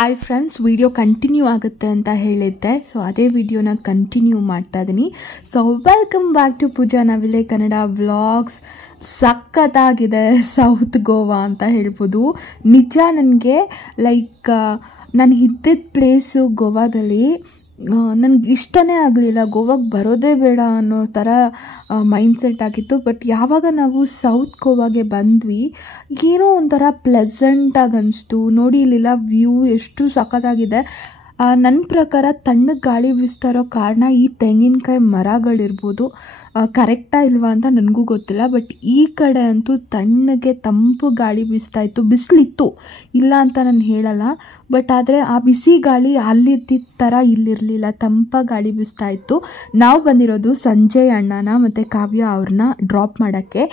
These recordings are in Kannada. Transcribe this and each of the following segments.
ಹಾಯ್ ಫ್ರೆಂಡ್ಸ್, ವಿಡಿಯೋ ಕಂಟಿನ್ಯೂ ಆಗುತ್ತೆ ಅಂತ ಹೇಳಿದ್ದೆ. ಸೊ ಅದೇ ವಿಡಿಯೋನ ಕಂಟಿನ್ಯೂ ಮಾಡ್ತಾ ಇದ್ದೀನಿ. So welcome back to Pooja Navile Kannada vlogs. ಸಖತ್ತಾಗಿದೆ ಸೌತ್ ಗೋವಾ ಅಂತ ಹೇಳ್ಬೋದು. ನಿಜ, ನನಗೆ ನಾನು ಇದ್ದಿದ್ದ ಪ್ಲೇಸು ಗೋವಾದಲ್ಲಿ ನನಗೆ ಇಷ್ಟನೇ ಆಗಲಿಲ್ಲ. ಗೋವಾಗೆ ಬರೋದೇ ಬೇಡ ಅನ್ನೋ ಥರ ಮೈಂಡ್ಸೆಟ್ ಆಗಿತ್ತು. ಬಟ್ ಯಾವಾಗ ನಾವು ಸೌತ್ ಗೋವಾಗೆ ಬಂದ್ವಿ, ಏನೋ ಒಂಥರ ಪ್ಲೆಸೆಂಟಾಗಿ ಅನಿಸ್ತು. ನೋಡಿ, ಇಲ್ಲೆಲ್ಲ ವ್ಯೂ ಎಷ್ಟು ಸಖತ್ತಾಗಿದೆ. ನನ್ನ ಪ್ರಕಾರ ತಣ್ಣಗೆ ಗಾಳಿ ಬೀಸ್ತಾ ಇರೋ ಕಾರಣ ಈ ತೆಂಗಿನಕಾಯಿ ಮರಗಳಿರ್ಬೋದು. ಕರೆಕ್ಟಾ ಇಲ್ವಾ ಅಂತ ನನಗೂ ಗೊತ್ತಿಲ್ಲ. ಬಟ್ ಈ ಕಡೆ ಅಂತೂ ತಣ್ಣಗೆ ತಂಪು ಗಾಳಿ ಬೀಸ್ತಾ ಇತ್ತು. ಬಿಸಿಲಿತ್ತು, ಇಲ್ಲ ಅಂತ ನಾನು ಹೇಳಲ್ಲ. ಬಟ್ ಆದರೆ ಆ ಬಿಸಿ ಗಾಳಿ ಅಲ್ಲಿದ್ದಿದ್ದ ಥರ ಇಲ್ಲಿರಲಿಲ್ಲ, ತಂಪ ಗಾಳಿ ಬೀಸ್ತಾ ಇತ್ತು. ನಾವು ಬಂದಿರೋದು ಸಂಜಯ್ ಅಣ್ಣನ ಮತ್ತು ಕಾವ್ಯ ಅವ್ರನ್ನ ಡ್ರಾಪ್ ಮಾಡೋಕ್ಕೆ.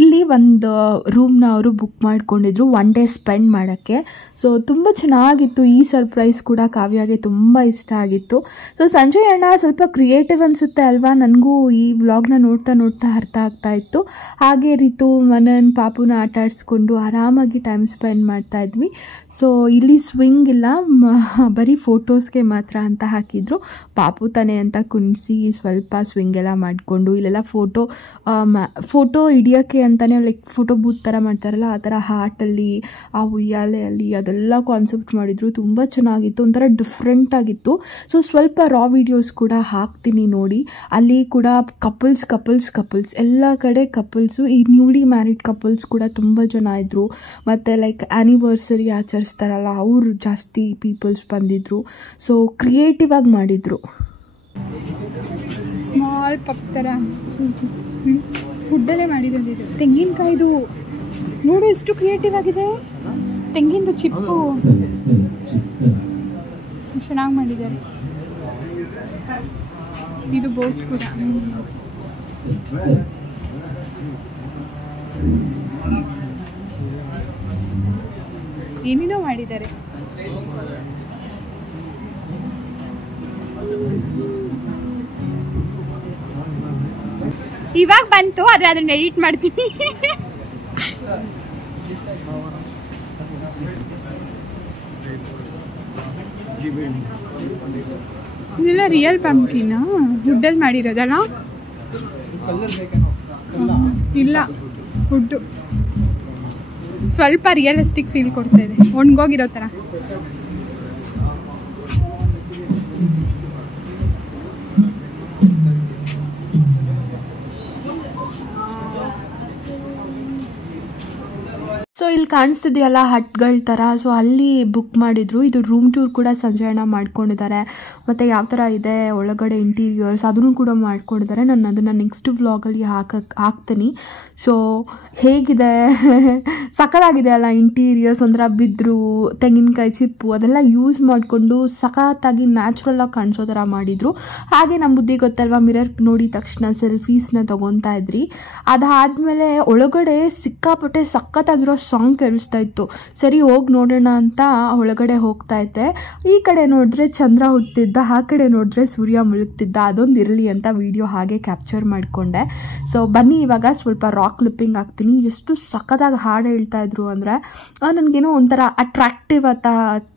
ಇಲ್ಲಿ ಒಂದು ರೂಮ್ನ ಅವರು ಬುಕ್ ಮಾಡ್ಕೊಂಡಿದ್ರು ಒನ್ ಡೇ ಸ್ಪೆಂಡ್ ಮಾಡೋಕ್ಕೆ. ಸೊ ತುಂಬ ಚೆನ್ನಾಗಿತ್ತು. ಈ ಸರ್ಪ್ರೈಸ್ ಕೂಡ ಕಾವ್ಯಗೆ ತುಂಬ ಇಷ್ಟ ಆಗಿತ್ತು. ಸೊ ಸಂಜಯ್ ಅಣ್ಣ ಸ್ವಲ್ಪ ಕ್ರಿಯೇಟಿವ್ ಅನಿಸುತ್ತೆ ಅಲ್ವಾ, ನನಗೂ ಈ ವ್ಲಾಗ್ನ ನೋಡ್ತಾ ಅರ್ಥ ಆಗ್ತಾ ಇತ್ತು. ಹಾಗೆ ರಿತು ಮನನ್ ಪಾಪುನ ಆಟ ಆಡಿಸ್ಕೊಂಡು ಆರಾಮಾಗಿ ಟೈಮ್ ಸ್ಪೆಂಡ್ ಮಾಡ್ತಾ ಇದ್ವಿ. ಸೊ ಇಲ್ಲಿ ಸ್ವಿಂಗ್ ಇಲ್ಲ, ಬರೀ ಫೋಟೋಸ್ಗೆ ಮಾತ್ರ ಅಂತ ಹಾಕಿದ್ರು. ಪಾಪು ತಾನೆ ಅಂತ ಕುಣಿಸಿ ಸ್ವಲ್ಪ ಸ್ವಿಂಗ್ ಎಲ್ಲ ಮಾಡಿಕೊಂಡು ಇಲ್ಲೆಲ್ಲ ಫೋಟೋ ಹಿಡಿಯೋಕ್ಕೆ ಅಂತಲೇ ಫೋಟೋ ಬೂತ್ ಥರ ಮಾಡ್ತಾರಲ್ಲ, ಆ ಥರ ಹಾರ್ಟಲ್ಲಿ ಆ ಉಯ್ಯಾಲೆಯಲ್ಲಿ ಅದೆಲ್ಲ ಕಾನ್ಸೆಪ್ಟ್ ಮಾಡಿದರು. ತುಂಬ ಚೆನ್ನಾಗಿತ್ತು, ಒಂಥರ ಡಿಫ್ರೆಂಟ್ ಆಗಿತ್ತು. ಸೊ ಸ್ವಲ್ಪ ರಾ ವಿಡಿಯೋಸ್ ಕೂಡ ಹಾಕ್ತೀನಿ ನೋಡಿ. ಅಲ್ಲಿ ಕೂಡ ಕಪಲ್ಸ್ ಎಲ್ಲ ಕಡೆ ಕಪಲ್ಸು, ಈ ನ್ಯೂಲಿ ಮ್ಯಾರಿಡ್ ಕಪಲ್ಸ್ ಕೂಡ ತುಂಬ ಜನ ಇದ್ದರು. ಮತ್ತು ಆ್ಯನಿವರ್ಸರಿ ಆಚರಿಸ್ತಾರಲ್ಲ, ಅವರು ಜಾಸ್ತಿ ಪೀಪಲ್ಸ್ ಬಂದಿದ್ರು. ಸೊ ಕ್ರಿಯೇಟಿವ್ ಆಗಿ ಮಾಡಿದರು. ಸ್ಮಾಲ್ ಪಪ್ ಥರ ಫುಡ್ಡಲ್ಲೇ ಮಾಡಿರೋದು. ತೆಂಗಿನಕಾಯ್ದು ನೋಡು ಎಷ್ಟು ಕ್ರಿಯೇಟಿವ್ ಆಗಿದೆ. ತೆಂಗಿನದು ಚಿಪ್ಪು ಚೆನ್ನಾಗಿ ಮಾಡಿದ್ದಾರೆ. ಇದು ಬೋಟ್ ಕೂಡ ಏನೇನೋ ಮಾಡಿದ್ದಾರೆ. ಇವಾಗ ಬಂತು, ಆದರೆ ಅದನ್ನ ಎಡಿಟ್ ಮಾಡ್ತೀನಿ. ಇದೆಲ್ಲ ರಿಯಲ್ ಪಂಪ್ಕಿನ್ ವುಡ್ಡಲ್ಲಿ ಮಾಡಿರೋದಲ್ಲ? ಇಲ್ಲ, ವುಡ್ಡು ಸ್ವಲ್ಪ ರಿಯಲಿಸ್ಟಿಕ್ ಫೀಲ್ ಕೊಡ್ತಾ ಇದೆ, ಒಣಗೋಗಿರೋ ಥರ. ಸೊ ಇಲ್ಲಿ ಕಾಣಿಸ್ತಿದೆಯಲ್ಲ ಹಟ್ಗಳ ಥರ, ಸೊ ಅಲ್ಲಿ ಬುಕ್ ಮಾಡಿದ್ರು. ಇದು ರೂಮ್ ಟೂರ್ ಕೂಡ ಸಂಜಯ್ ಅಣ್ಣ ಮಾಡ್ಕೊಂಡಿದ್ದಾರೆ. ಮತ್ತು ಯಾವ ಥರ ಇದೆ ಒಳಗಡೆ ಇಂಟೀರಿಯರ್ಸ್ ಅದನ್ನು ಕೂಡ ಮಾಡ್ಕೊಂಡಿದ್ದಾರೆ. ನಾನು ಅದನ್ನು ನೆಕ್ಸ್ಟ್ ವ್ಲಾಗಲ್ಲಿ ಹಾಕ್ತೀನಿ. ಸೊ ಹೇಗಿದೆ, ಸಖತ್ತಾಗಿದೆ ಅಲ್ಲ ಇಂಟೀರಿಯರ್ಸ್. ಒಂಥರ ಬಿದ್ರು ತೆಂಗಿನಕಾಯಿ ಚಿಪ್ಪು ಅದೆಲ್ಲ ಯೂಸ್ ಮಾಡಿಕೊಂಡು ಸಖತ್ತಾಗಿ ನ್ಯಾಚುರಲಾಗಿ ಕಾಣಿಸೋ ಥರ ಮಾಡಿದರು. ಹಾಗೆ ನಮ್ಮ ಬುದ್ಧಿ ಗೊತ್ತಲ್ವ, ಮಿರರ್ ನೋಡಿದ ತಕ್ಷಣ ಸೆಲ್ಫೀಸ್ನ ತೊಗೊತಾ ಇದ್ರಿ. ಅದಾದಮೇಲೆ ಒಳಗಡೆ ಸಿಕ್ಕಾಪಟ್ಟೆ ಸಖತ್ತಾಗಿರೋ ಸಾಂಗ್ ಕೇಳಿಸ್ತಾ ಇತ್ತು. ಸರಿ ಹೋಗಿ ನೋಡೋಣ ಅಂತ ಒಳಗಡೆ ಹೋಗ್ತಾ ಇದ್ದೆ. ಈ ಕಡೆ ನೋಡಿದ್ರೆ ಚಂದ್ರ ಹುಟ್ಟಿದ್ದ, ಆ ಕಡೆ ನೋಡಿದ್ರೆ ಸೂರ್ಯ ಮುಳುಗ್ತಿದ್ದ. ಅದೊಂದು ಇರಲಿ ಅಂತ ವಿಡಿಯೋ ಹಾಗೆ ಕ್ಯಾಪ್ಚರ್ ಮಾಡಿಕೊಂಡೆ. ಸೊ ಬನ್ನಿ ಇವಾಗ ಸ್ವಲ್ಪ ರಾಕ್ ಕ್ಲಿಪ್ಪಿಂಗ್ ಹಾಕ್ತೀನಿ. ಎಷ್ಟು ಸಖತ್ತಾಗಿ ಹಾಡು ಹೇಳ್ತಾ ಇದ್ರು ಅಂದರೆ ನನಗೇನೋ ಒಂಥರ ಅಟ್ರಾಕ್ಟಿವ್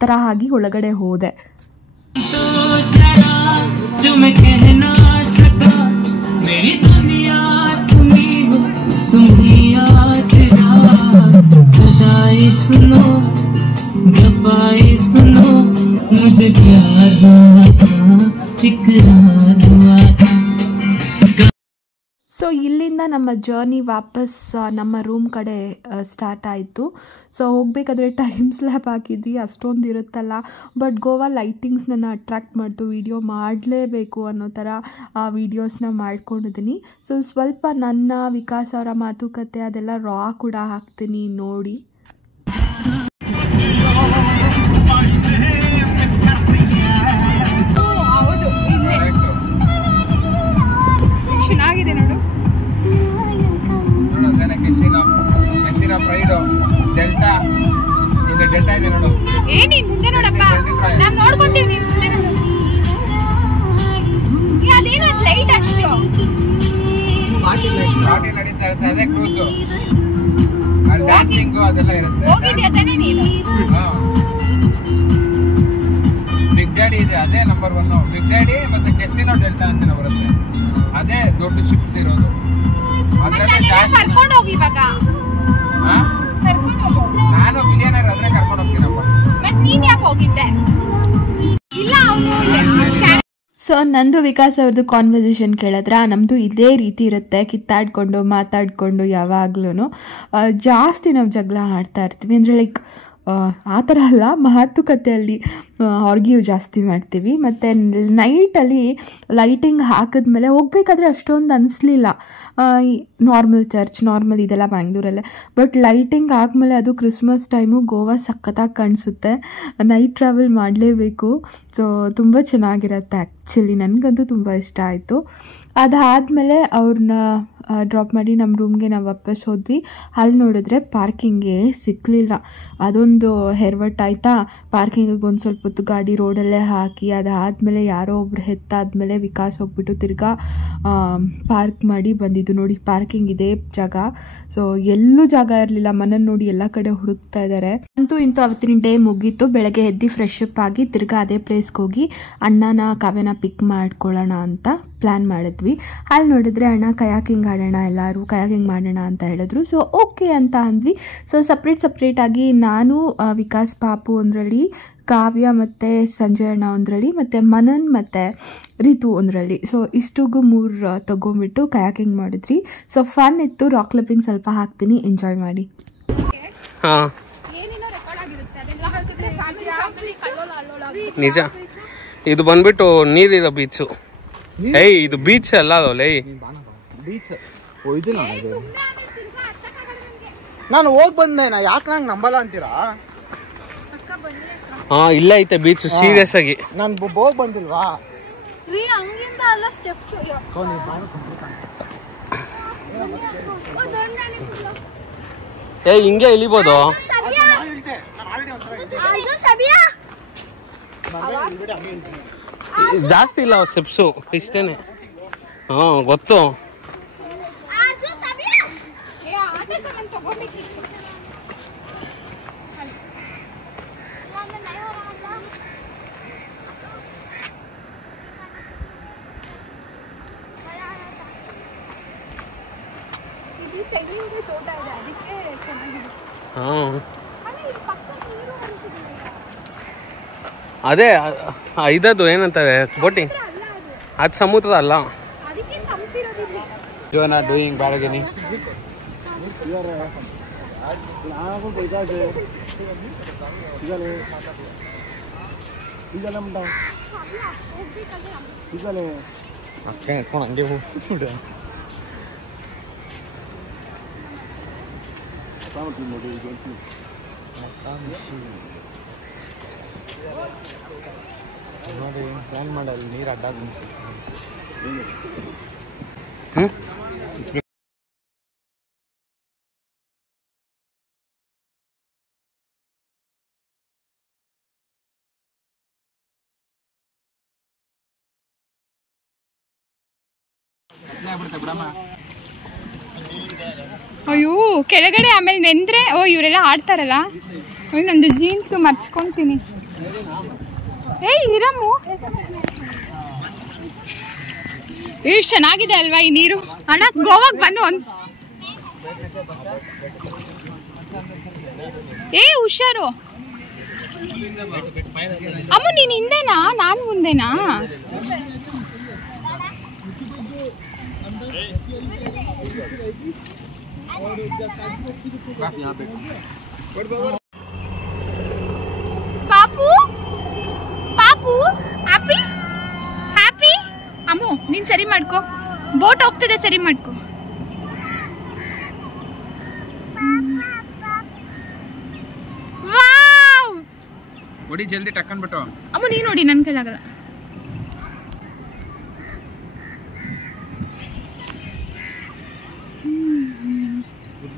ಥರ ಆಗಿ ಒಳಗಡೆ ಹೋದೆ. सुनो वफाई सुनो मुझे प्यार हुआ था इकरार हुआ था. ಸೊ ಇಲ್ಲಿಂದ ನಮ್ಮ ಜರ್ನಿ ವಾಪಸ್ ನಮ್ಮ ರೂಮ್ ಕಡೆ ಸ್ಟಾರ್ಟ್ ಆಯಿತು. ಸೊ ಹೋಗಬೇಕಾದ್ರೆ ಟೈಮ್ ಸ್ಲ್ಯಾಪ್ ಹಾಕಿದ್ವಿ, ಅಷ್ಟೊಂದು ಇರುತ್ತಲ್ಲ. ಬಟ್ ಗೋವಾ ಲೈಟಿಂಗ್ಸ್ ನನ್ನ ಅಟ್ರ್ಯಾಕ್ಟ್ ಮಾಡ್ತು. ವಿಡಿಯೋ ಮಾಡಲೇಬೇಕು ಅನ್ನೋ ಥರ ವೀಡಿಯೋಸ್ನ ಮಾಡ್ಕೊಂಡಿದ್ದೀನಿ. ಸೊ ಸ್ವಲ್ಪ ನನ್ನ ವಿಕಾಸ್ ಅವರ ಮಾತುಕತೆ ಅದೆಲ್ಲ ರಾ ಕೂಡ ಹಾಕ್ತೀನಿ ನೋಡಿ. ಚೆನ್ನಾಗಿದೆ ನೋಡು. ನೀನ್ ಮುಂದೆ ನೋಡಪ್ಪ, ನಾವ್ ನೋಡ್ಕೊಂತೀವಿ. ನೀನ್ ಮುಂದೆ ನೋಡು. ಅದೇನು ಲೈಟ್ ಅಷ್ಟು ನಡೀತಾ ಇರುತ್ತೆ, ಅದೇ ಕ್ರೂಸು. ಡ್ಯಾನ್ಸಿಂಗ್ ಅದೆಲ್ಲ ಇರುತ್ತೆ. ಹೋಗಿದ್ಯಾ ತಾನೇ ನೀನು? ನಂಬರ್ 1 ಬಿಗ್ ಡ್ಯಾಡಿ ಮತ್ತೆ ಕೆಸಿನೋ ಡೆಲ್ಟಾ ಅಂತ ಬರುತ್ತೆ. ಅದೇ ದೊಡ್ಡ ಶಿಪ್ಸ್ ಇರೋದು. ಅದ್ರಲ್ಲಿ ಜಾಸ್ತಿ ಕರ್ಕೊಂಡು ಹೋಗಿ ಇವಾಗ. ನಾನು ಬಿಲಿಯನರ್ ಆದ್ರೆ ಕರ್ಕೊಂಡು ಹೋಗ್ತೀನಪ್ಪ. ಮತ್ತೆ ನೀನ್ ಯಾಕೆ ಹೋಗಿದ್ದೆ? ಇಲ್ಲ ಅವನು. ಸೊ ನಂದು ವಿಕಾಸ್ ಅವ್ರದ್ದು ಕಾನ್ವರ್ಸೇಷನ್ ಕೇಳಿದ್ರೆ ನಮ್ಮದು ಇದೇ ರೀತಿ ಇರುತ್ತೆ, ಕಿತ್ತಾಡ್ಕೊಂಡು ಮಾತಾಡಿಕೊಂಡು ಯಾವಾಗ್ಲೂ ಜಾಸ್ತಿ ನಾವು ಜಗಳ ಆಡ್ತಾ ಇರ್ತೀವಿ. ಅಂದರೆ ಲೈಕ್ ಆ ಥರ ಅಲ್ಲ, ಮಾತುಕತೆಯಲ್ಲಿ ಆರ್ಗ್ಯೂ ಜಾಸ್ತಿ ಮಾಡ್ತೀವಿ. ಮತ್ತು ನೈಟಲ್ಲಿ ಲೈಟಿಂಗ್ ಹಾಕಿದ್ಮೇಲೆ ಹೋಗ್ಬೇಕಾದ್ರೆ ಅಷ್ಟೊಂದು ಅನಿಸ್ಲಿಲ್ಲ, ನಾರ್ಮಲ್ ಚರ್ಚ್ ನಾರ್ಮಲ್ ಇದೆಲ್ಲ ಬ್ಯಾಂಗ್ಳೂರಲ್ಲೇ. ಬಟ್ ಲೈಟಿಂಗ್ ಆದಮೇಲೆ ಅದು ಕ್ರಿಸ್ಮಸ್ ಟೈಮು ಗೋವಾ ಸಖತ್ತಾಗಿ ಕಾಣಿಸುತ್ತೆ. ನೈಟ್ ಟ್ರಾವೆಲ್ ಮಾಡಲೇಬೇಕು. ಸೊ ತುಂಬ ಚೆನ್ನಾಗಿರುತ್ತೆ ಆ್ಯಕ್ಚುಲಿ, ನನಗಂತೂ ತುಂಬ ಇಷ್ಟ ಆಯಿತು. ಅದಾದಮೇಲೆ ಅವ್ರನ್ನ ಡ್ರಾಪ್ ಮಾಡಿ ನಮ್ಮ ರೂಮ್ಗೆ ನಾವು ವಾಪಸ್ ಹೋದ್ವಿ. ಅಲ್ಲಿ ನೋಡಿದ್ರೆ ಪಾರ್ಕಿಂಗೇ ಸಿಕ್ಕಲಿಲ್ಲ. ಅದೊಂದು ಹೆರ್ವಟ್ಟಾಯ್ತಾ. ಪಾರ್ಕಿಂಗಿಗೆ ಒಂದು ಸ್ವಲ್ಪ ಹೊತ್ತು ಗಾಡಿ ರೋಡಲ್ಲೇ ಹಾಕಿ ಅದಾದಮೇಲೆ ಯಾರೋ ಒಬ್ರು ಹೆತ್ತಾದ್ಮೇಲೆ ವಿಕಾಸ್ ಹೋಗ್ಬಿಟ್ಟು ತಿರ್ಗಾ ಪಾರ್ಕ್ ಮಾಡಿ ಬಂದಿದ್ದು. ನೋಡಿ ಪಾರ್ಕಿಂಗ್ ಇದೇ ಜಾಗ. ಸೊ ಎಲ್ಲೂ ಜಾಗ ಇರಲಿಲ್ಲ. ಮನೇಲಿ ನೋಡಿ ಎಲ್ಲ ಕಡೆ ಹುಡುಕ್ತಾ ಇದ್ದಾರೆ. ಅಂತೂ ಇಂತೂ ಅವತ್ತಿನ ಡೇ ಮುಗೀತು. ಬೆಳಗ್ಗೆ ಎದ್ದು ಫ್ರೆಶ್ ಅಪ್ ಆಗಿ ತಿರ್ಗಾ ಅದೇ ಪ್ಲೇಸ್ಗೆ ಹೋಗಿ ಅಣ್ಣನ ಕಾವ್ಯನ ಪಿಕ್ ಮಾಡ್ಕೊಳ್ಳೋಣ ಅಂತ ಪ್ಲ್ಯಾನ್ ಮಾಡಿದ್ವಿ. ಅಲ್ಲಿ ನೋಡಿದ್ರೆ ಅಣ್ಣ ಕಯಾಕಿಂಗ್ ಆಡೋಣ, ಎಲ್ಲರೂ ಕಯಾಕಿಂಗ್ ಮಾಡೋಣ ಅಂತ ಹೇಳಿದ್ರು. ಸೊ ಓಕೆ ಅಂತ ಅಂದ್ವಿ. ಸೊ ಸಪ್ರೇಟಾಗಿ ನಾನು, ವಿಕಾಸ್, ಪಾಪು ಒಂದರಲ್ಲಿ, ಕಾವ್ಯ ಮತ್ತು ಸಂಜಯ್ ಅಣ್ಣ ಒಂದರಲ್ಲಿ, ಮತ್ತು ಮನನ್ ಮತ್ತು ರಿತು ಒಂದರಲ್ಲಿ. ಸೊ ಇಷ್ಟಿಗೂ 3 ತೊಗೊಂಬಿಟ್ಟು ಕಯಾಕಿಂಗ್ ಮಾಡಿದ್ರಿ. ಸೊ ಫನ್ ಇತ್ತು. ರಾಕ್ ಕ್ಲಿಪ್ಪಿಂಗ್ ಸ್ವಲ್ಪ ಹಾಕ್ತೀನಿ, ಎಂಜಾಯ್ ಮಾಡಿ. ನಿಜ. ಇದು ಬಂದ್ಬಿಟ್ಟು ನೀರಿರೋ ಬೀಚು. ಏಯ್ ಇದು ಬೀಚ್ ಅಲ್ಲ ಅದು ಲೈ ಬೀಚ್. ನಾನು ಹೋಗಿ ಬಂದೆ, ಯಾಕೆ ನಂಗೆ ನಂಬಲ್ಲ ಅಂತೀರಾ? ಇಲ್ಲ ಐತೆ ಬೀಚ್ ಸೀರಿಯಸ್ ಆಗಿ. ನಾನು ಹೋಗಿ ಬಂದಿಲ್ವಾ? ಏ ಹಿಂಗೆ ಇಳಿಬೋದು. ಜಾಸ್ತಿ ಇಲ್ಲ ಸ್ಟೆಪ್ಸು, ಇಷ್ಟೇನೆ. ಗೊತ್ತು. ಅದೇ ಇದದು ಏನಂತಾರೆ ಬೋಟಿಂಗ್, ಅದು ಸಮುದ್ರ ಅಲ್ಲ. Doing bargaining. ಹಂಗೆ ನೋಡಿ ಪ್ಲಾನ್ ಮಾಡಲ್ಲ, ನೀರು ಅಡ್ಡ ಗುಣಿಸಿ. ಅಯ್ಯೋ ಕೆಳಗಡೆ ಆಮೇಲೆ ನೆಂದ್ರೆ ಇವರೆಲ್ಲ ಆಡ್ತಾರಲ್ಲ. ನಂದು ಜೀನ್ಸು ಮರ್ಚ್ಕೊಂತೀನಿ. ಏಯ್ ಹಿರಮ್ಮು, ಎಷ್ಟು ಚೆನ್ನಾಗಿದೆ ಅಲ್ವಾ ಈ ನೀರು. ಅಣ್ಣ ಗೋವಾಗೆ ಬಂದು ಹುಷಾರು. ಅಮ್ಮ ನೀನು ಹಿಂದೆನಾ, ನಾನು ಮುಂದೆನಾ? ಪಾಪು ಪಾಪು ಹ್ಯಾಪಿ ಹ್ಯಾಪಿ. ಅಮ್ಮು ನೀನ್ ಸರಿ ಮಾಡ್ಕೊ, ಬೋಟ್ ಹೋಗ್ತಿದೆ, ಸರಿ ಮಾಡ್ಕೊ. ವಾವ್ ಒಡಿ ಜಲ್ದಿ ಟಕ್ಕನ್ ಬಿಟ್ಟು. ಅಮ್ಮ ನೀನ್ ನೋಡಿ, ನನ್ ಕೈಲಾಗಲ್ಲ.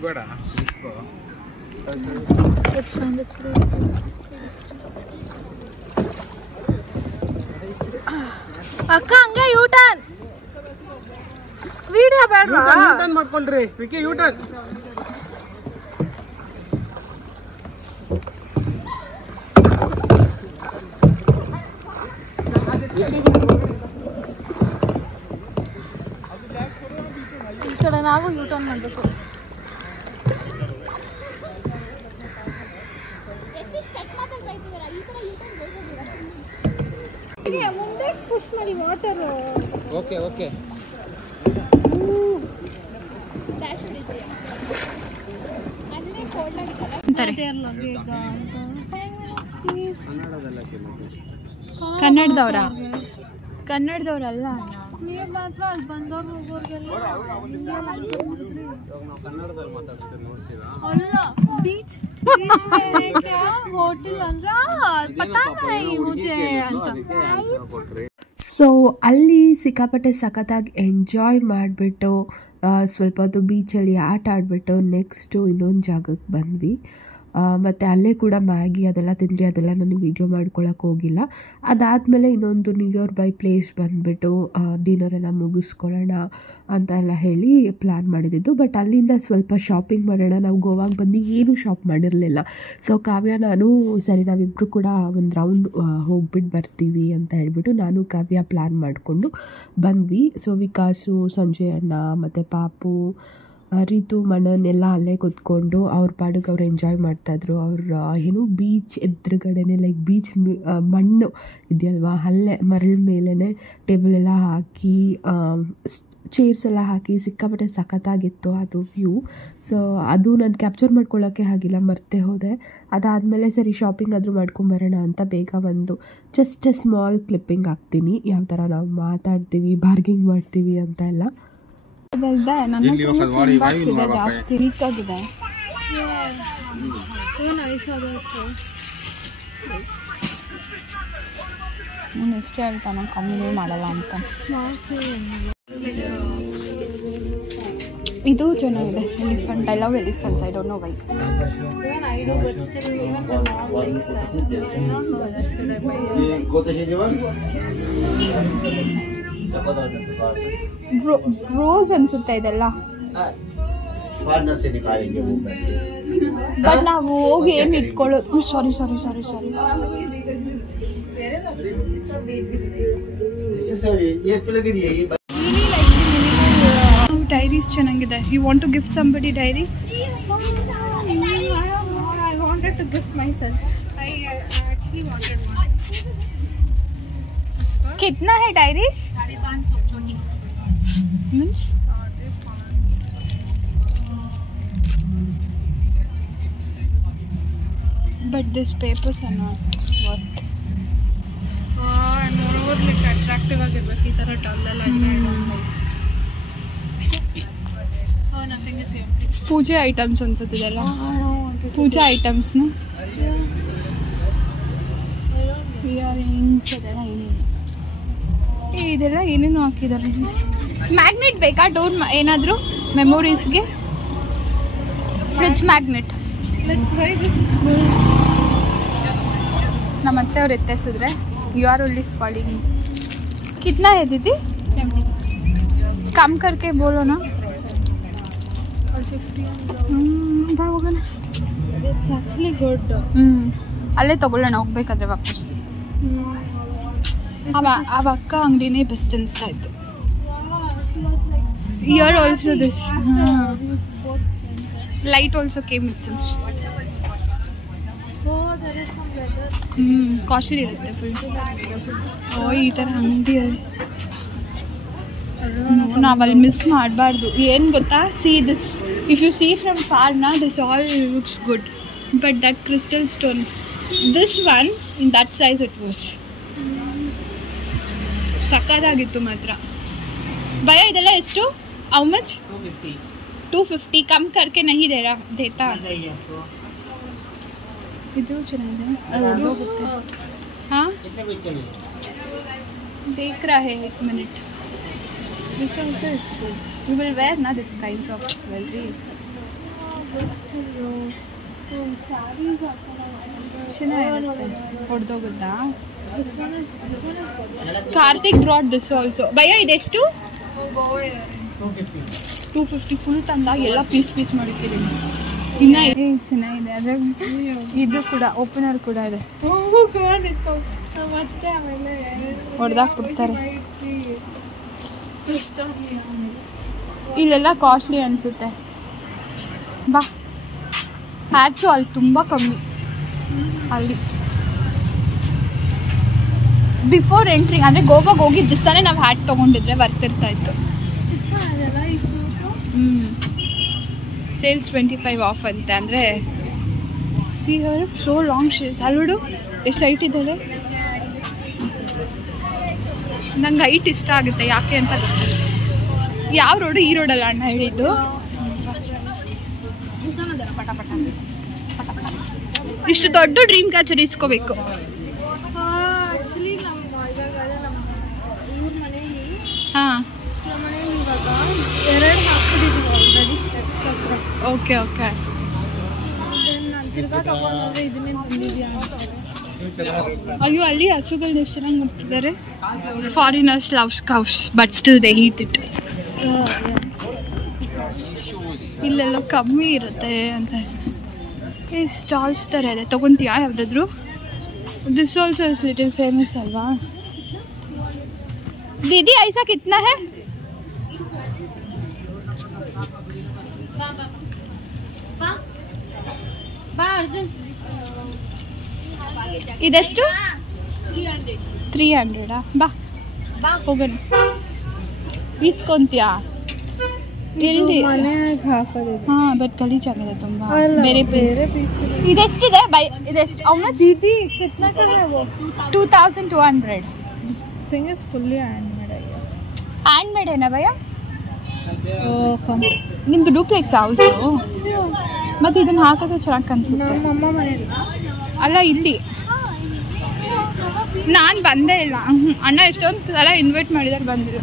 ಬೇಡ ಅಕ್ಕ ಹಂಗೆ ಯೂಟರ್ನ್ ವಿಡಿಯೋ ಬೇಡವಾ? ಯೂಟರ್ನ್ ಮಾಡ್ಕೊಂಡ್ರಿ ವಿಕಿ, ಯೂಟರ್ನ್. ನಾವು ಯೂ ಟರ್ನ್ ಮಾಡಬೇಕು. ಮುಂದೆ ಪುಷ್ ಮಾಡಿ ವಾಟರ್. Okay okay. ಕನ್ನಡದವ್ರ? ಕನ್ನಡದವ್ರಲ್ಲ. ನೀವು ಮಾತ್ರ ಅಲ್ಲಿ ಬಂದವ್ರು ಹೋಗೋರ್ಗೆಲ್ಲ ಅಲ್ಲ ಬೀಚ್ ಹೋಟೆಲ್ ಅಂದ್ರೆ ಪತಾ ನಹೀ ಮುझे ಅಂತ. ಸೊ ಅಲ್ಲಿ ಸಿಕ್ಕಾಪಟ್ಟೆ ಸಖತ್ತಾಗಿ ಎಂಜಾಯ್ ಮಾಡಿಬಿಟ್ಟು ಸ್ವಲ್ಪ ಹೊತ್ತು ಬೀಚಲ್ಲಿ ಆಟ ಆಡಿಬಿಟ್ಟು ನೆಕ್ಸ್ಟು ಇನ್ನೊಂದು ಜಾಗಕ್ಕೆ ಬಂದ್ವಿ. ಮತ್ತು ಅಲ್ಲೇ ಕೂಡ ಮ್ಯಾಗಿ ಅದೆಲ್ಲ ತಿಂದ್ರಿ, ಅದೆಲ್ಲ ನಾನು ವೀಡಿಯೋ ಮಾಡ್ಕೊಳಕ್ಕೆ ಹೋಗಿಲ್ಲ. ಅದಾದಮೇಲೆ ಇನ್ನೊಂದು ನಿಯರ್ ಬೈ ಪ್ಲೇಸ್ ಬಂದುಬಿಟ್ಟು ಡಿನ್ನರೆಲ್ಲ ಮುಗಿಸ್ಕೊಳ್ಳೋಣ ಅಂತ ಎಲ್ಲ ಹೇಳಿ ಪ್ಲ್ಯಾನ್ ಮಾಡಿದ್ದು. ಬಟ್ ಅಲ್ಲಿಂದ ಸ್ವಲ್ಪ ಶಾಪಿಂಗ್ ಮಾಡೋಣ, ನಾವು ಗೋವಾಗೆ ಬಂದು ಏನೂ ಶಾಪ್ ಮಾಡಿರಲಿಲ್ಲ. ಸೊ ಕಾವ್ಯ ನಾನು ಸರಿ ನಾವಿಬ್ಬರು ಕೂಡ ಒಂದು ರೌಂಡ್ ಹೋಗ್ಬಿಟ್ಟು ಬರ್ತೀವಿ ಅಂತ ಹೇಳ್ಬಿಟ್ಟು ನಾನು ಕಾವ್ಯ ಪ್ಲ್ಯಾನ್ ಮಾಡಿಕೊಂಡು ಬಂದ್ವಿ. ಸೊ ವಿಕಾಸು, ಸಂಜಯ್ ಅಣ್ಣ ಮತ್ತು ಪಾಪು, ರೀತು, ಮಣ್ಣನ್ ಎಲ್ಲ ಅಲ್ಲೇ ಕೂತ್ಕೊಂಡು ಅವ್ರ ಪಾಡಿಗೆ ಅವ್ರು ಎಂಜಾಯ್ ಮಾಡ್ತಾಯಿದ್ರು. ಅವ್ರ ಏನು ಬೀಚ್ ಎದುರುಗಡೆನೆ ಲೈಕ್ ಬೀಚ್ ಮಣ್ಣು ಇದೆಯಲ್ವಾ, ಅಲ್ಲೇ ಮರಳ ಮೇಲೇ ಟೇಬಲ್ ಎಲ್ಲ ಹಾಕಿ ಚೇರ್ಸ್ ಎಲ್ಲ ಹಾಕಿ ಸಿಕ್ಕಾಪಟ್ಟೆ ಸಖತ್ತಾಗಿತ್ತು ಅದು ವ್ಯೂ. ಸೊ ಅದು ನಾನು ಕ್ಯಾಪ್ಚರ್ ಮಾಡ್ಕೊಳ್ಳೋಕ್ಕೆ ಆಗಿಲ್ಲ, ಮರ್ತೇ ಹೋದೆ. ಅದಾದಮೇಲೆ ಸರಿ ಶಾಪಿಂಗ್ ಆದರೂ ಮಾಡ್ಕೊಂಬರೋಣ ಅಂತ ಬೇಗ ಒಂದು ಜಸ್ಟ್ ಸ್ಮಾಲ್ ಕ್ಲಿಪ್ಪಿಂಗ್ ಹಾಕ್ತೀನಿ, ಯಾವ ಥರ ನಾವು ಮಾತಾಡ್ತೀವಿ, ಬಾರ್ಗಿಂಗ್ ಮಾಡ್ತೀವಿ ಅಂತ ಎಲ್ಲ. ಜಾಸ್ತಿ ವೀಕ್ ಆಗಿದೆ. ನಾನು ಎಷ್ಟೇ ಹೇಳ್ತಾನೆ ಕಮ್ಮಿ ಮಾಡಲ್ಲ ಅಂತ. ಇದು ಚೆನ್ನಾಗಿದೆ, elephant. I love elephants, I don't know why. Rose ಅನ್ಸುತ್ತೆ ಇದೆಲ್ಲ. ಬಟ್ ನಾವು ಹೋಗಿ ಏನು ಇಟ್ಕೊಳ್ಳೋದು. Sorry sorry sorry sorry diaries ಚೆನ್ನಾಗಿದೆ. You want to gift somebody diary? I wanted to gift myself. I actually wanted one. कितना है डायरीज? 550 छोटी means 550. But these papers are not worth. And moreover like attractive ಆಗಿರಬೇಕು. ಈ ತರ ಡಲ್ ಎಲ್ಲ ಇದ್ರೆ nothing is empty. ಪೂಜೆ ಐಟಮ್ಸ್ ಅನ್ಸುತ್ತೆ ಇದೆಲ್ಲ. ಪೂಜಾ ಐಟಮ್ಸ್ನ ಇಯರಿಂಗ್ಸ್ ಅದೆಲ್ಲ ಏನೇನು ಇದೆಲ್ಲ ಏನೇನು ಹಾಕಿದ್ದಾರೆ. ಮ್ಯಾಗ್ನೆಟ್ ಬೇಕಾ ಡೋರ್ ಏನಾದರೂ ಮೆಮೊರೀಸ್ಗೆ? Fridge magnet. ನಮ್ಮ ಅತ್ತೆ ಅವ್ರು ಎತ್ತಿಸಿದ್ರೆ ಯು ಆರ್ ಓನ್ಲಿ ಸ್ಪಾಲಿಂಗ್. कितना है दीदी? 70. कम करके बोलो ना. और 50 ಬಾ ಹೋಗೋಣ. It's actually good. ಅಲ್ಲೇ ತೊಗೊಳ್ಳೋಣ ಹೋಗ್ಬೇಕಾದ್ರೆ ವಾಪಸ್. ಆ ಅಕ್ಕ ಅಂಗಡಿನೇ ಬೆಸ್ಟ್ ಅನಿಸ್ತಾ ಇತ್ತು. Year also this light also came it seems. Costly ಇರುತ್ತೆ ಫುಲ್. ಈ ಥರ ಅಂಗಡಿಯಲ್ಲಿ ನಾವಲ್ಲಿ ಮಿಸ್ ಮಾಡಬಾರ್ದು. ಏನು ಗೊತ್ತಾ, see this, if you see from far ನಾ this all looks good, but that crystal stone, this one in that size it was ಸಕ್ಕತ್ತಾಗಿತ್ತು ಮಾತ್ರ. ಭಯ ಇದೆಲ್ಲ ಎಷ್ಟು? How much? 250. ಕಮ್ ಕರ್ಕೆ ನಹಿ ದೇತಾ. ಇದು ಚೆನ್ನಾಗಿದೆ. ಹಾಂ देख रहा है, एक minute. This also is good. You will wear na this kind of jewelry. ಚೆನ್ನಾಗಿರುತ್ತೆ. ಹೊಡೆದೋಗುತ್ತಾ? This one is good. Karthik brought this also. ಭಯ ಇದೆಷ್ಟು? 250 ಫುಲ್ ತಂದ ಎಲ್ಲ ಪೀಸ್ ಮಾಡಿದ್ದೀವಿ. ಇನ್ನು ಚೆನ್ನಾಗಿದೆ. ಅದ್ರ ಇದು ಕೂಡ ಓಪನರ್ ಕೂಡ ಇದೆ. ಮತ್ತೆ ಆಮೇಲೆ ಹೊಡೆದಾಕ್ ಬಿಡ್ತಾರೆ. ಇಲ್ಲೆಲ್ಲ ಕಾಸ್ಟ್ಲಿ ಅನಿಸುತ್ತೆ. ಬಾ ಹ್ಯಾಟ್ಸು ಅಲ್ಲಿ ತುಂಬ ಕಮ್ಮಿ. ಅಲ್ಲಿ ಬಿಫೋರ್ ಎಂಟ್ರಿಂಗ್ ಅಂದರೆ ಗೋವಾಗೆ ಹೋಗಿದ್ದ ದಿವಸನೇ ನಾವು ಹ್ಯಾಟ್ ತೊಗೊಂಡಿದ್ರೆ ಬರ್ತಿರ್ತಾ ಇತ್ತು. ಸೇಲ್ಸ್ 25 ಆಫ್ ಅಂತೆ. ಅಂದರೆ ಸಿ ಹರ್ ಸೋ ಲಾಂಗ್ ಶೇವ್ಸ್. ಅಲ್ಬಿಡು ಎಷ್ಟು ಹೈಟ್ ಇದ್ದಾರೆ. ನಂಗೆ ಹೈಟ್ ಇಷ್ಟ ಆಗುತ್ತೆ, ಯಾಕೆ ಅಂತ ಗೊತ್ತಿಲ್ಲ. ಯಾವ ರೋಡು? ಈ ರೋಡಲ್ಲ ಅಣ್ಣ ಹೇಳಿದ್ದು. ಇಷ್ಟು ದೊಡ್ಡ ಡ್ರೀಮ್ ಕ್ಯಾಚರ್ ಇಸ್ಕೋಬೇಕು. ಹಾಂ ಓಕೆ ಓಕೆ. ಅಯ್ಯೋ ಅಲ್ಲಿ ಹಸುಗಳನ್ನ ಎಷ್ಟು ಚೆನ್ನಾಗಿ ಮುಟ್ಟಿದ್ದಾರೆ. Foreigners loves cows but still they eat it. ಇಲ್ಲೆಲ್ಲ ಕಮ್ಮಿ ಇರುತ್ತೆ ಅಂತ. ಈ ಸ್ಟಾಲ್ಸ್ ಥರ ಇದೆ, ತೊಗೊತೀಯಾ ಯಾವುದಾದ್ರು? This also is little famous ಅಲ್ವಾ? दीदी ऐसा कितना है? ಇದೆಷ್ಟು? 300. ಬಾ ಹೋಗೋಣ. ಇಸ್ಕೊಂತೀಯಾ? ಎಲ್ಲಿ? ಹಾಂ ಬಟ್ ಗಲೀಜಾಗಿದೆ ತುಂಬ. ಬೇರೆ ಪೀಸ್ ಇದೆಷ್ಟಿದೆ? ಇದೆಷ್ಟು? How much? दीदी कितना कर रहे हो? 2200. This thing is fully handmade, I guess. Handmade ಏನಾ ಭಯ? Oh, come. ನಿಮ್ದು ಡೂಪ್ಲೆಕ್ಸ್ ಹೌಸು? ಮತ್ತು ಇದನ್ನು ಹಾಕಿದ್ರೆ ಚೆನ್ನಾಗಿ ಕಾಣಿಸುತ್ತೆ. ನಮ್ಮ ಮನೆಯಲ್ಲಿ ಅಲ್ಲ ಇಲ್ಲಿ ನಾನು ಬಂದೇ ಇಲ್ಲ. ಅಣ್ಣ ಎಷ್ಟೊಂದು ಸಲ ಇನ್ವೈಟ್ ಮಾಡಿದಾರೆ, ಬಂದಿಲ್ಲ.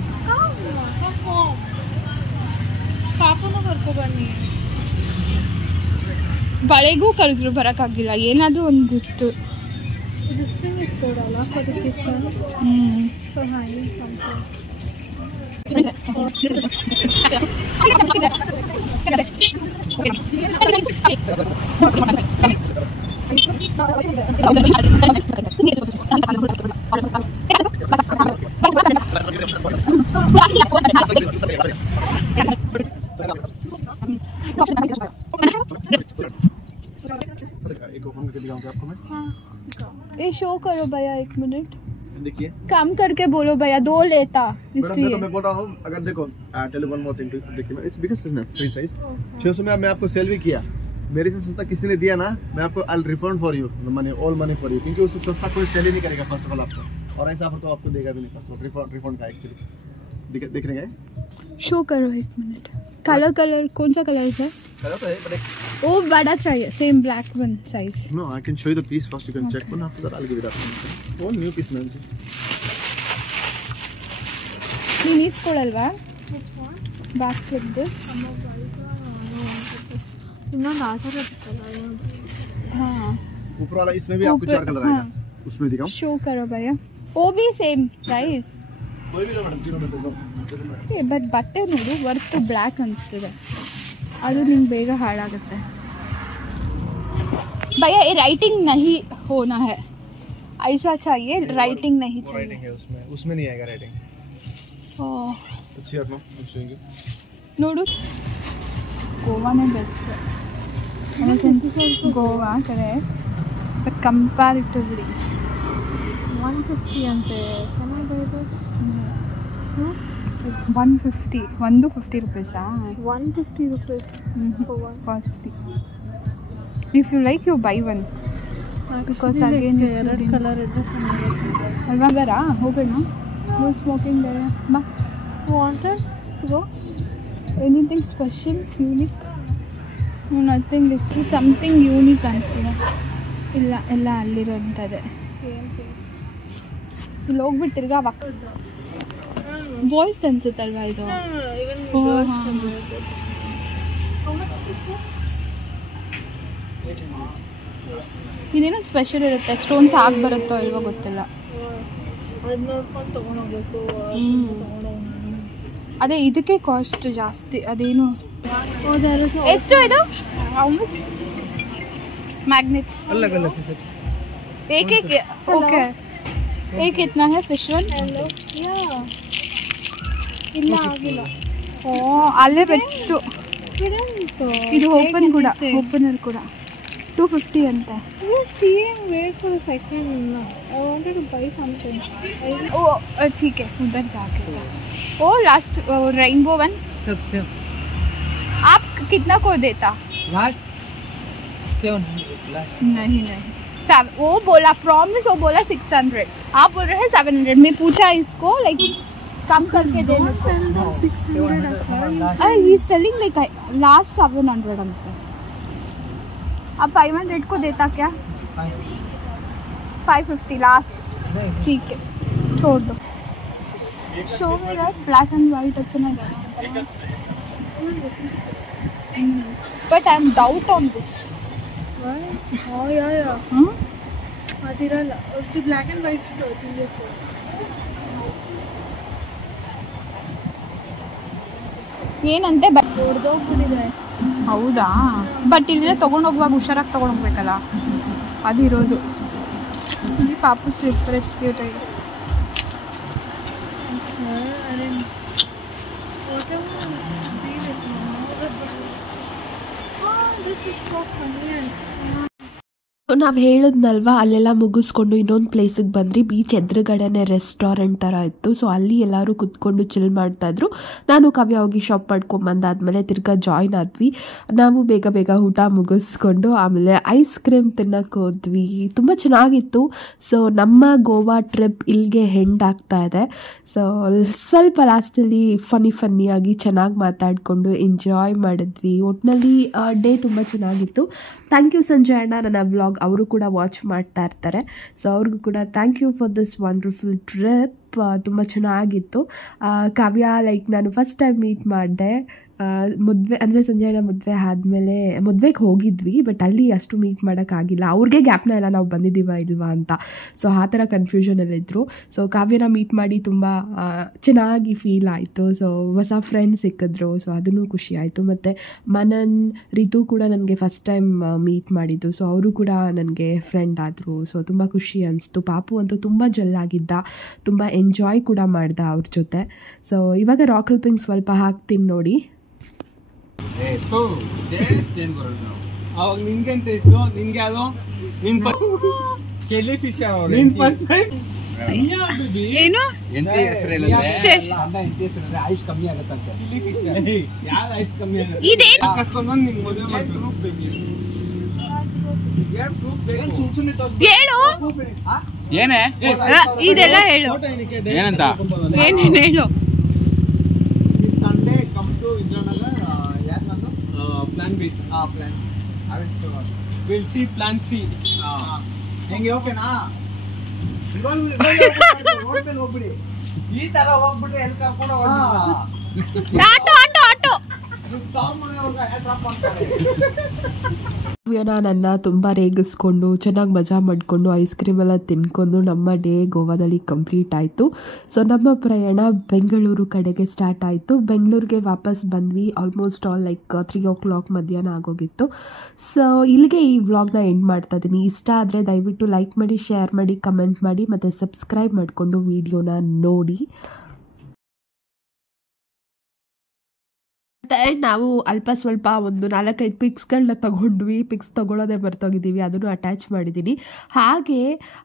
ಪಾಪನೂ ಕರ್ಕೊ ಬನ್ನಿ. ಬಳೆಗೂ ಕರೆದ್ರು ಬರೋಕ್ಕಾಗಿಲ್ಲ. ಏನಾದರೂ ಒಂದಿತ್ತು. This thing is good, Allah, for the kitchen. For hanging something. ये शो करो भैया 1 मिनट. देखिए कम करके बोलो भैया, 2 लेता इसलिए. मैं बोल रहा हूँ, अगर देखो टेल वन मोर थिंग, देखिए इट्स बिगेस्ट फ्री साइज 600 में मैं आपको सेल भी किया. मेरे से सस्ता किसी ने दिया ना, मैं आपको I refund for you money, all money for you, क्योंकि उससे सस्ता कोई सेल ही नहीं करेगा फर्स्ट ऑफ ऑल आपको, और ऐसा ऑफर तो आपको देगा भी नहीं. फर्स्ट ऑफ ऑल रिफंड का एक्चुअली देख रहे हैं. शो करो 1 मिनट. कलर कौन सा कलर है? कलर तो है बट वो बड़ा चाहिए, same black one size. no, I can show you the piece first, you can check one, after that I'll give it up. all new piece man. ನೀನು ಇಸ್ಕೊಳ್ಳಲ್ವಾ? Back with this. ಇನ್ನೊಂದು ಆರ್ಡರ್ ಇರುತ್ತಲ್ಲ. हाँ ऊपर वाला इसमें भी आपको 4 कलर आएगा. उसमें दिखाऊं? शो करो भैया. वो भी सेम प्राइस. कोई भी लो मैडम, तीनों में से लो. ಬಟ್ ಬಟ್ಟೆ ನೋಡು ವರ್ತ್ ಬ್ಲ್ಯಾಕ್ ಅನಿಸ್ತಿದೆ. ಅದು ನಿಂಗೆ ಬೇಗ ಹಾಳಾಗುತ್ತೆ. भैया ये राइटिंग नहीं होना है, ऐसा चाहिए. राइटिंग नहीं चाहिए. राइटिंग है उसमें नहीं आएगा राइटिंग. ओह अच्छी है ना, अच्छी ನೋಡು ಗೋವಾನೇ best. Goa correct but comparatively 150 ಅಂತೆ. ಚೆನ್ನಾಗಿದೆ. 150 ಒಂದು 50 ರೂಪೀಸಾ? 150 rupees for one. 50. If you like you buy one. Because again red color ಇದೆ ಚೆನ್ನಾಗಿದೆ ಅಲ್ವಾ? ಬರ ಹೋಗೋಣ. No smoking there. ಬಾ. wanted to go. Anything special, unique? No, nothing. This is something unique ಅನಿಸ್ತಿದೆ. ಇಲ್ಲ ಎಲ್ಲ ಅಲ್ಲಿರೋಂಥದ್ದೇ. Same place. ಇಲ್ಲಿ ಹೋಗ್ಬಿಟ್ಟು ತಿರ್ಗಾ ಬಾಯ್ಸ್ ಅನ್ಸುತ್ತಲ್ವಾ ಇದು? even Oh, girls हाँ. can wear this. How much is this? ಇದೇನೋ ಸ್ಪೆಷಲ್ ಇರುತ್ತೆ. ಸ್ಟೋನ್ಸ್ ಆಗಿ ಬರುತ್ತೋ ಇಲ್ವೋ ಗೊತ್ತಿಲ್ಲ. ಅದನ್ನ ನೋಡ್ಕೊಂಡು ತೊಗೊಂಡೋಗ್ಬೇಕು. ಅದೇ ಇದಕ್ಕೆ ಕಾಸ್ಟ್ ಜಾಸ್ತಿ. ಅದೇನು ಹೌದಲ್ಲ. ಎಷ್ಟು ಇದು? How much? मैग्नेट्स अलग अलग है सर. एक ओके. एक कितना है फिश वन? ಯಾ ಇಲ್ಲ ಆಗಿಲ್ಲ. ಅಲ್ಲೇ ಬೆಟ್ಟು. ಇದು ಓಪನ್ ಕೂಡ, ಓಪನರ್ ಕೂಡ 250 ಅಂತೆ. Wait for a second. I wanted to buy something. ठीक है, उधर जाके. ओ लास्ट रेनबो वन सब आप कितना को देता? लास्ट 700 नहीं वो बोला प्रॉमिस, वो बोला 600, आप बोल रहे हैं 700. मैं पूछा इसको लाइक कम करके दे. 600. He is telling like last 700 अंते. आप 500 को देता क्या? 550 लास्ट. ठीक है, छोड़ दो. शो में दैट ब्लैक एंड वाइट अच्छा नहीं लगा. But I am doubt on this. ಅದಿರಲ್ಲ, ಬ್ಲ್ಯಾಕ್ ಆ್ಯಂಡ್ ವೈಟ್ ಏನಂತೆ ಹೊಡೆದೋಗ್ಬಿಟ್ಟಿದೆ. ಹೌದಾ? ಬಟ್ ಇಲ್ಲೇ ತೊಗೊಂಡೋಗುವಾಗ ಹುಷಾರಾಗಿ ತೊಗೊಂಡೋಗ್ಬೇಕಲ್ಲ, ಅದಿರೋದು. ಇಲ್ಲಿ ಪಾಪು ಸ್ಲಿಪ್ಪರ್ ಎಷ್ಟು ಕ್ಯೂಟ್ ಆಗಿದೆ. ನಾವು ಹೇಳಿದ್ನಲ್ವ, ಅಲ್ಲೆಲ್ಲ ಮುಗಿಸ್ಕೊಂಡು ಇನ್ನೊಂದು ಪ್ಲೇಸಿಗೆ ಬಂದ್ರಿ. ಬೀಚ್ ಎದುರುಗಡೆನೆ ರೆಸ್ಟೋರೆಂಟ್ ಥರ ಇತ್ತು. ಸೊ ಅಲ್ಲಿ ಎಲ್ಲರೂ ಕುತ್ಕೊಂಡು ಚಿಲ್ ಮಾಡ್ತಾಯಿದ್ರು. ನಾನು ಕಾವ್ಯ ಹೋಗಿ ಶಾಪ್ ಮಾಡ್ಕೊಂಬಂದಾದ್ಮೇಲೆ ತಿರ್ಗಾ ಜಾಯ್ನ್ ಆದ್ವಿ. ನಾವು ಬೇಗ ಬೇಗ ಊಟ ಮುಗಿಸ್ಕೊಂಡು ಆಮೇಲೆ ಐಸ್ ಕ್ರೀಮ್ ತಿನ್ನಕ್ಕೆ ಹೋದ್ವಿ. ತುಂಬ ಚೆನ್ನಾಗಿತ್ತು. ಸೊ ನಮ್ಮ ಗೋವಾ ಟ್ರಿಪ್ ಇಲ್ಲಿಗೆ ಹೆಂಡ್ ಆಗ್ತಾ ಇದೆ. ಸೊ ಸ್ವಲ್ಪ ಲಾಸ್ಟಲ್ಲಿ ಫನ್ನಿಯಾಗಿ ಚೆನ್ನಾಗಿ ಮಾತಾಡಿಕೊಂಡು ಎಂಜಾಯ್ ಮಾಡಿದ್ವಿ. ಒಟ್ಟಿನಲ್ಲಿ ಡೇ ತುಂಬ ಚೆನ್ನಾಗಿತ್ತು. ಥ್ಯಾಂಕ್ ಯು ಸಂಜಯ್ ಅಣ್ಣ, ನನ್ನ ವ್ಲಾಗ್ ಅವರು ಕೂಡ ವಾಚ್ ಮಾಡ್ತಾ ಇರ್ತಾರೆ. ಸೊ ಅವ್ರಿಗೂ ಕೂಡ thank you for this wonderful trip. ತುಂಬ ಚೆನ್ನಾಗಿತ್ತು. ಕಾವ್ಯ ಲೈಕ್ ನಾನು ಫಸ್ಟ್ ಟೈಮ್ ಮೀಟ್ ಮಾಡಿದೆ. ಮದುವೆ ಅಂದರೆ ಸಂಜಯನ ಮದುವೆ ಆದಮೇಲೆ ಮದುವೆಗೆ ಹೋಗಿದ್ವಿ, ಬಟ್ ಅಲ್ಲಿ ಅಷ್ಟು ಮೀಟ್ ಮಾಡೋಕ್ಕಾಗಿಲ್ಲ. ಅವ್ರಿಗೆ ಗ್ಯಾಪ್ನ ಎಲ್ಲ ನಾವು ಬಂದಿದ್ದೀವ ಇಲ್ವಾ ಅಂತ. ಸೊ ಆ ಥರ ಕನ್ಫ್ಯೂಷನಲ್ಲಿದ್ದರು. ಸೊ ಕಾವ್ಯನ ಮೀಟ್ ಮಾಡಿ ತುಂಬ ಚೆನ್ನಾಗಿ ಫೀಲ್ ಆಯಿತು. ಸೊ ಹೊಸ ಫ್ರೆಂಡ್ಸ್ ಸಿಕ್ಕಿದ್ರು. ಸೊ ಅದನ್ನು ಖುಷಿ ಆಯಿತು. ಮತ್ತು ಮನನ್ ರಿತು ಕೂಡ ನನಗೆ ಫಸ್ಟ್ ಟೈಮ್ ಮೀಟ್ ಮಾಡಿದ್ದು. ಸೊ ಅವರು ಕೂಡ ನನಗೆ ಫ್ರೆಂಡ್ ಆದರು. ಸೊ ತುಂಬ ಖುಷಿ ಅನಿಸ್ತು. ಪಾಪು ಅಂತೂ ತುಂಬ ಜಲ್ಲಾಗಿದ್ದ, ತುಂಬ ಎಂಜಾಯ್ ಕೂಡ ಮಾಡ್ದ ಅವ್ರ ಜೊತೆ. ಸೊ ಇವಾಗ ರಾಕ್ ಹೆಲ್ಪಿಂಗ್ ಸ್ವಲ್ಪ ಹಾಕ್ತೀನಿ ನೋಡಿ. ಅವಾಗ ನಿನ್ಗೆಂತ ಇಷ್ಟು ನಿನ್ಗೆ ಅದು ನಿನ್ ಕೆಲಿ ಫಿಶ್ ಏನು ಐಸ್ ಕಮ್ಮಿ ಆಗತ್ತಂತೆ. ಯಾವ್ದು ಐಸ್ ಕಮ್ಮಿ ಆಗುತ್ತೆ? ಇದೇ ಕರ್ಕೊಂಡು ನಿಂಗೆ ಮದುವೆ ಮಾಡ್ಬೇಕು. ಹೇಳು, ಏನೇ ಇದೆಲ್ಲ ಹೇಳು. ಏನಂತ ಏನೇನು ಹೇಳು. ಸಂಡೇ ಕಮ್ ಟು ಇದ್ರನಲ್ಲ ಯಾಕಂದ್ರೆ plan B. Plan will see plan C. ಹೆಂಗೆ ಓಕೆನಾ? ಹೋಗ್ಬಿಡಿ, ಈ ತರ ಹೋಗ್ಬಿಟ್ರೆ ಎಲ್ಲಿ ಕರ್ಕೊಂಡು ಆಟೋ ನನ್ನ ತುಂಬ ರೇಗಿಸ್ಕೊಂಡು ಚೆನ್ನಾಗಿ ಮಜಾ ಮಾಡಿಕೊಂಡು ಐಸ್ ಕ್ರೀಮ್ ಎಲ್ಲ ತಿನ್ಕೊಂಡು ನಮ್ಮ ಡೇ ಗೋವಾದಲ್ಲಿ ಕಂಪ್ಲೀಟ್ ಆಯಿತು. ಸೊ ನಮ್ಮ ಪ್ರಯಾಣ ಬೆಂಗಳೂರು ಕಡೆಗೆ ಸ್ಟಾರ್ಟ್ ಆಯಿತು. ಬೆಂಗಳೂರಿಗೆ ವಾಪಸ್ ಬಂದ್ವಿ. ಆಲ್ಮೋಸ್ಟ್ ಆಲ್ ಲೈಕ್ 3 o'clock ಮಧ್ಯಾಹ್ನ ಆಗೋಗಿತ್ತು. ಸೊ ಇಲ್ಲಿಗೆ ಈ ವ್ಲಾಗ್ನ ಎಂಡ್ ಮಾಡ್ತಾ ಇದ್ದೀನಿ. ಇಷ್ಟ ಆದರೆ ದಯವಿಟ್ಟು ಲೈಕ್ ಮಾಡಿ, ಶೇರ್ ಮಾಡಿ, ಕಮೆಂಟ್ ಮಾಡಿ ಮತ್ತು ಸಬ್ಸ್ಕ್ರೈಬ್ ಮಾಡಿಕೊಂಡು ವಿಡಿಯೋನ ನೋಡಿ. ಆ್ಯಂಡ್ ನಾವು ಅಲ್ಪ ಸ್ವಲ್ಪ ಒಂದು 4-5 ಪಿಕ್ಸ್ಗಳನ್ನ ತೊಗೊಂಡ್ವಿ. ಪಿಕ್ಸ್ ತೊಗೊಳ್ಳೋದೇ ಬರ್ತೋಗಿದ್ದೀವಿ, ಅದನ್ನು ಅಟ್ಯಾಚ್ ಮಾಡಿದ್ದೀನಿ. ಹಾಗೆ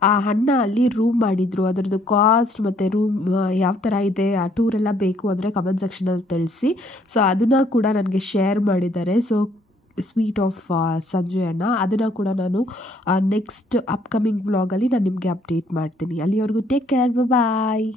ಆ ಅಣ್ಣ ಅಲ್ಲಿ ರೂಮ್ ಮಾಡಿದರು. ಅದರದ್ದು ಕಾಸ್ಟ್ ಮತ್ತು ರೂಮ್ ಯಾವ ಥರ ಇದೆ, ಆ ಟೂರೆಲ್ಲ ಬೇಕು ಅಂದರೆ ಕಮೆಂಟ್ ಸೆಕ್ಷನಲ್ಲಿ ತಿಳಿಸಿ. ಸೊ ಅದನ್ನು ಕೂಡ ನನಗೆ ಶೇರ್ ಮಾಡಿದ್ದಾರೆ. ಸೊ ಸ್ವೀಟ್ ಆಫ್ ಸಂಜಯ್ ಅಣ್ಣ, ಅದನ್ನು ಕೂಡ ನಾನು ನೆಕ್ಸ್ಟ್ ಅಪ್ಕಮಿಂಗ್ ವ್ಲಾಗಲ್ಲಿ ನಾನು ನಿಮಗೆ ಅಪ್ಡೇಟ್ ಮಾಡ್ತೀನಿ. ಅಲ್ಲಿವರೆಗೂ ಟೇಕ್ ಕೇರ್, ಬಾಯ್.